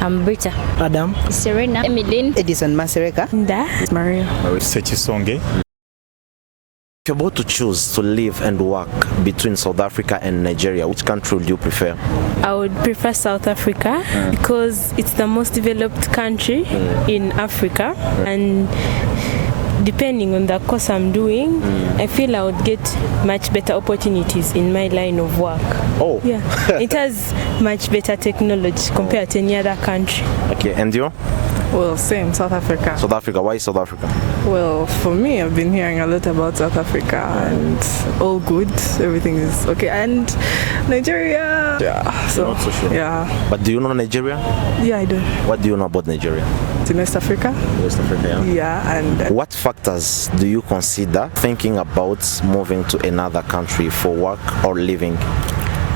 I'm Brita. Adam. Serena. Emmeline. Edison Masereka. Nda. Maria. Sechisonge. If you're about to choose to live and work between South Africa and Nigeria, which country would you prefer? I would prefer South Africa because it's the most developed country in Africa, and depending on the course I'm doing, I feel I would get much better opportunities in my line of work. Oh. Yeah. It has much better technology compared to any other country. Okay, and you? Well, same, South Africa. South Africa, why South Africa? Well, for me, I've been hearing a lot about South Africa and all good, everything is okay. And Nigeria, yeah. So, not so sure. Yeah. But do you know Nigeria? Yeah, I do. What do you know about Nigeria? It's in West Africa. West Africa, yeah. Yeah, and what factors do you consider thinking about moving to another country for work or living?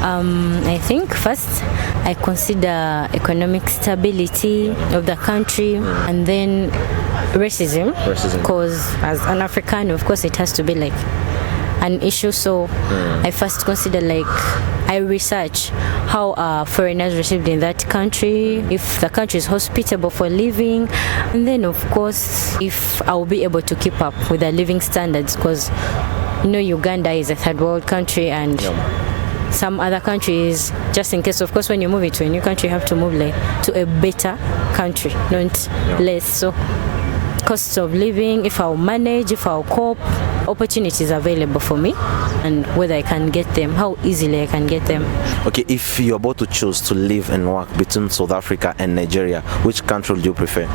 I think first I consider economic stability of the country, and then racism. Because as an African, of course, it has to be like an issue. So I first consider, like, I research how are foreigners received in that country, if the country is hospitable for living, and then of course if I will be able to keep up with the living standards, because you know Uganda is a third world country, and some other countries, just in case, of course, when you move into a new country, you have to move like to a better country, not less. So costs of living, if I'll manage, if I'll cope, opportunities available for me, and whether I can get them, how easily I can get them. Okay, if you're about to choose to live and work between South Africa and Nigeria, which country would you prefer?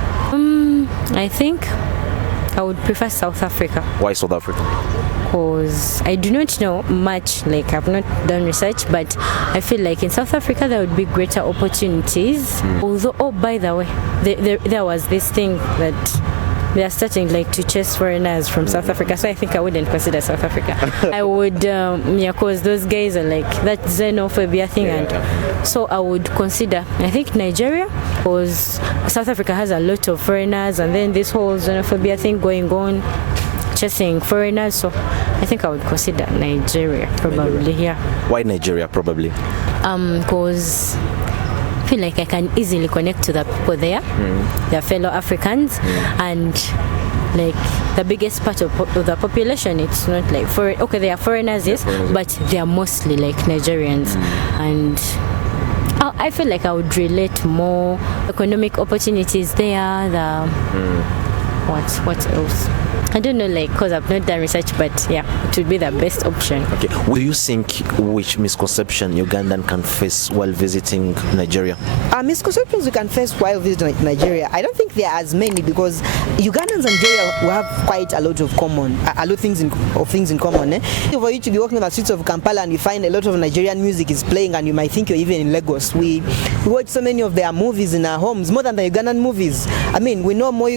I think I would prefer South Africa. Why South Africa? Because I do not know much, like I've not done research, but I feel like in South Africa there would be greater opportunities. Although, oh, by the way, there was this thing that they are starting like to chase foreigners from South Africa, so I think I wouldn't consider South Africa. I would, because those guys are like that xenophobia thing, and so I would consider, I think, Nigeria, because South Africa has a lot of foreigners, and then this whole xenophobia thing going on, chasing foreigners, so I think I would consider Nigeria probably. Yeah. Why Nigeria probably? Because I feel like I can easily connect to the people there, their fellow Africans, and like the biggest part of the population, it's not like okay, they are foreigners, yes, but they are mostly like Nigerians, and I feel like I would relate more. Economic opportunities there, what else? I don't know, like, because I've not done research, but yeah, it would be the best option. Okay, do you think which misconception Ugandan can face while visiting Nigeria? Misconceptions we can face while visiting Nigeria, I don't think there are as many, because Ugandans and Nigeria we have quite a lot of things in common. For you to be walking on the streets of Kampala and you find a lot of Nigerian music is playing, and you might think you're even in Lagos. We watch so many of their movies in our homes, more than the Ugandan movies. I mean, we know more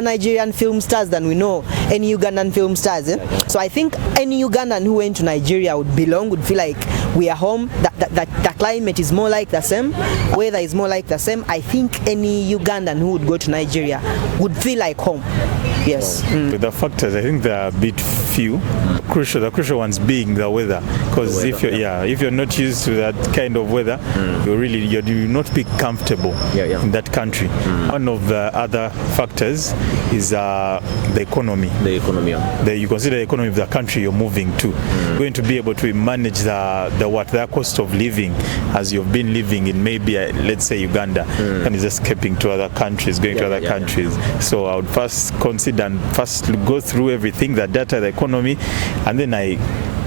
Nigerian film stars than we know any Ugandan film stars. So I think any Ugandan who went to Nigeria would feel like we are home. The climate is more like the same, weather is more like the same. I think any Ugandan who would go to Nigeria would feel like home. Yes. With the factors, I think there are a bit few. The crucial ones being the weather, because if you're not used to that kind of weather, you will not be comfortable in that country. One of the other factors is the economy. You consider the economy of the country you're moving to. Going to be able to manage the cost of living as you've been living in maybe let's say Uganda, and is escaping to other countries, going to other countries. So I would first consider and go through everything, the data, the economy, and then I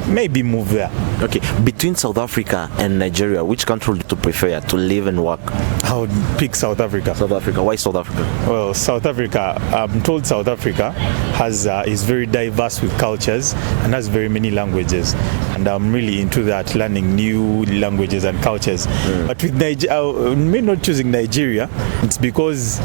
maybe move there. Okay, between South Africa and Nigeria, which country would you prefer to live and work? I would pick South Africa. South Africa. Why South Africa? Well, South Africa, I'm told South Africa is very diverse with cultures and has very many languages, and I'm really into that, learning new languages and cultures. But with Nigeria, me not choosing Nigeria, it's because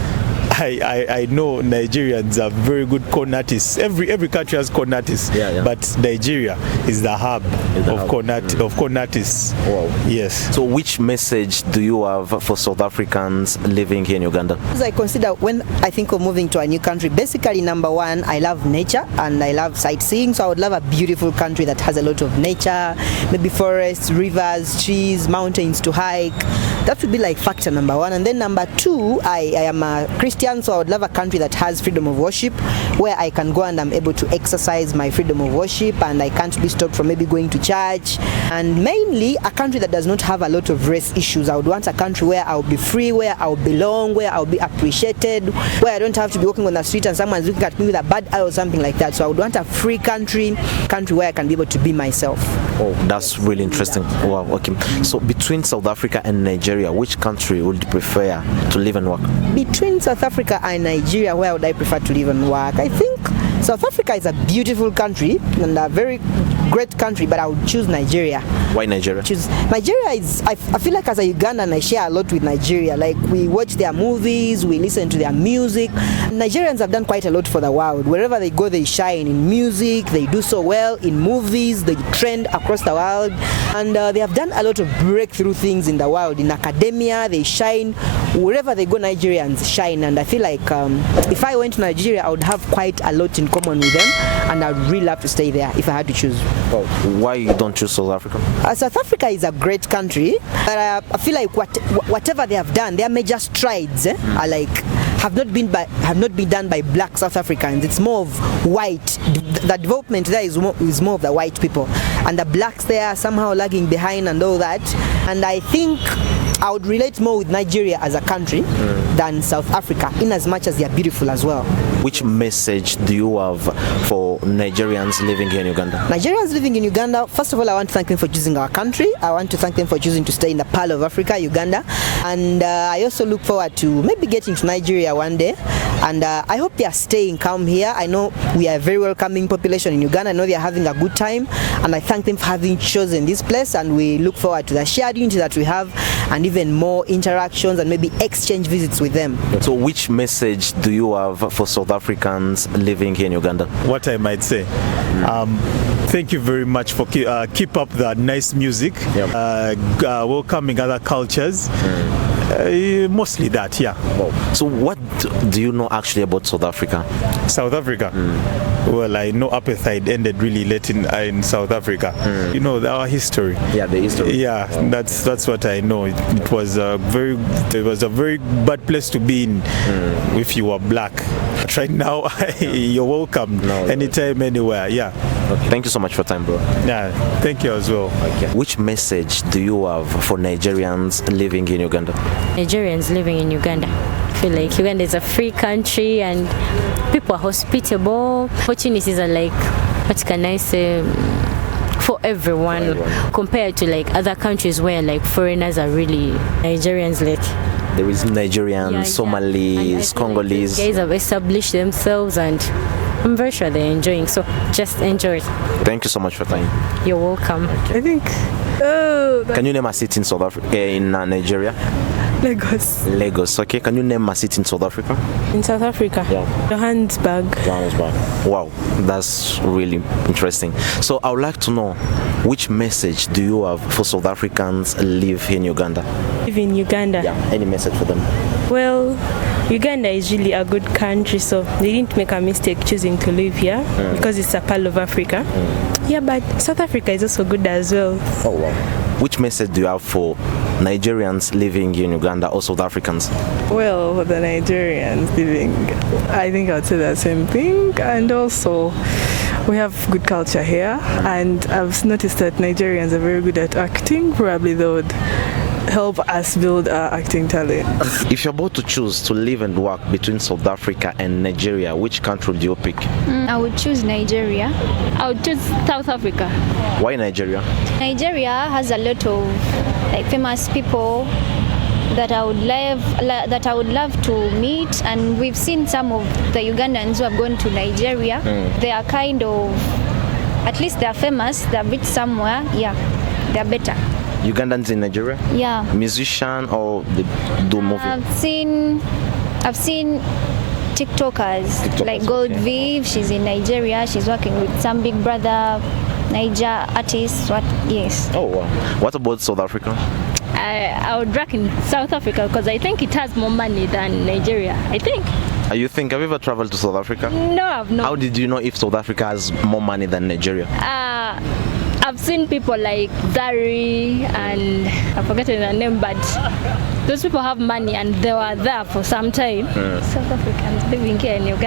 I know Nigerians are very good corn artists. Every country has corn artists, but Nigeria is the hub of corn artists. Wow. Yes. So which message do you have for South Africans living here in Uganda? As I consider when I think of moving to a new country, basically number one, I love nature and I love sightseeing. So I would love a beautiful country that has a lot of nature, maybe forests, rivers, trees, mountains to hike. That would be like factor number one. And then number two, I am a Christian, so I would love a country that has freedom of worship, where I can go and I'm able to exercise my freedom of worship and I can't be stopped from maybe going to church. And mainly a country that does not have a lot of race issues. I would want a country where I'll be free, where I'll belong, where I'll be appreciated, where I don't have to be walking on the street and someone's looking at me with a bad eye or something like that. So I would want a free country where I can be able to be myself. Oh, that's really interesting. Wow, okay. So between South Africa and Nigeria, which country would you prefer to live and work? Between South Africa and Nigeria, where would I prefer to live and work? I think South Africa is a beautiful country and a very great country, but I would choose Nigeria. Why Nigeria? Nigeria is, I feel like as a Ugandan, I share a lot with Nigeria. Like we watch their movies, we listen to their music. Nigerians have done quite a lot for the world. Wherever they go, they shine in music, they do so well in movies, they trend across the world. And they have done a lot of breakthrough things in the world. In academia, they shine. Wherever they go, Nigerians shine. And I feel like if I went to Nigeria, I would have quite a lot in common with them. And I'd really love to stay there if I had to choose. Well, why you don't choose South Africa? South Africa is a great country, but I feel like whatever they have done, their major strides are like have not been done by black South Africans. It's more of white. The development there is more of the white people, and the blacks there are somehow lagging behind and all that. And I think I would relate more with Nigeria as a country than South Africa, in as much as they are beautiful as well. Which message do you have for Nigerians living here in Uganda? Nigerians living in Uganda, first of all, I want to thank them for choosing our country. I want to thank them for choosing to stay in the Pearl of Africa, Uganda. And I also look forward to maybe getting to Nigeria one day. And I hope they are staying calm here. I know we are a very welcoming population in Uganda. I know they are having a good time. And I thank them for having chosen this place. And we look forward to the shared unity that we have and even more interactions and maybe exchange visits with them. So which message do you have for South Africans living here in Uganda? What I might say, thank you very much for keep up the nice music, welcoming other cultures. Mostly that, yeah. Wow. So what do you know actually about South Africa? South Africa? Well, I know apartheid ended really late in South Africa. You know, our history. Yeah, the history. Yeah, that's what I know. It was a very bad place to be in if you were black. But right now, you're welcome anytime, anywhere. Yeah. Okay. Thank you so much for your time, bro. Yeah, thank you as well. Okay. Which message do you have for Nigerians living in Uganda? Nigerians living in Uganda. I feel like Uganda is a free country and people are hospitable. Opportunities are like, what can I say, for everyone. Compared to like other countries where like foreigners are really Nigerians like. There is Nigerians, Somalis, Congolese. Guys have established themselves and I'm very sure they're enjoying, so just enjoy it. Thank you so much for your time. You're welcome. I think. Can you name a city in South Africa, in Nigeria? Lagos. Lagos, okay. Can you name a city in South Africa? In South Africa? Yeah. Johannesburg. Johannesburg. Wow, that's really interesting. So I would like to know, which message do you have for South Africans live in Uganda? Live in Uganda? Yeah, any message for them? Well, Uganda is really a good country, so they didn't make a mistake choosing to live here because it's a Pearl of Africa. Yeah, but South Africa is also good as well. Oh, wow. Which message do you have for Nigerians living in Uganda or South Africans? Well, for the Nigerians living, I think I would say the same thing. And also, we have good culture here. And I've noticed that Nigerians are very good at acting. Probably they would help us build our acting talent. If you're about to choose to live and work between South Africa and Nigeria, which country would you pick? I would choose Nigeria. I would choose South Africa. Why Nigeria? Nigeria has a lot of like famous people that I would love to meet, and we've seen some of the Ugandans who have gone to Nigeria. They are kind of, at least they are famous. They're rich somewhere. Yeah, they're better. Ugandans in Nigeria? Yeah. Musician or they do movie? I've seen I've seen TikTokers like Gold Viv. She's in Nigeria. She's working with some Big Brother Niger artists. Yes. Oh wow. What about South Africa? I would reckon South Africa because I think it has more money than Nigeria. I think. Have you ever traveled to South Africa? No, I've not. How did you know if South Africa has more money than Nigeria? I've seen people like Zari and I've forgotten their name, but those people have money and they were there for some time. South Africans living here in Uganda.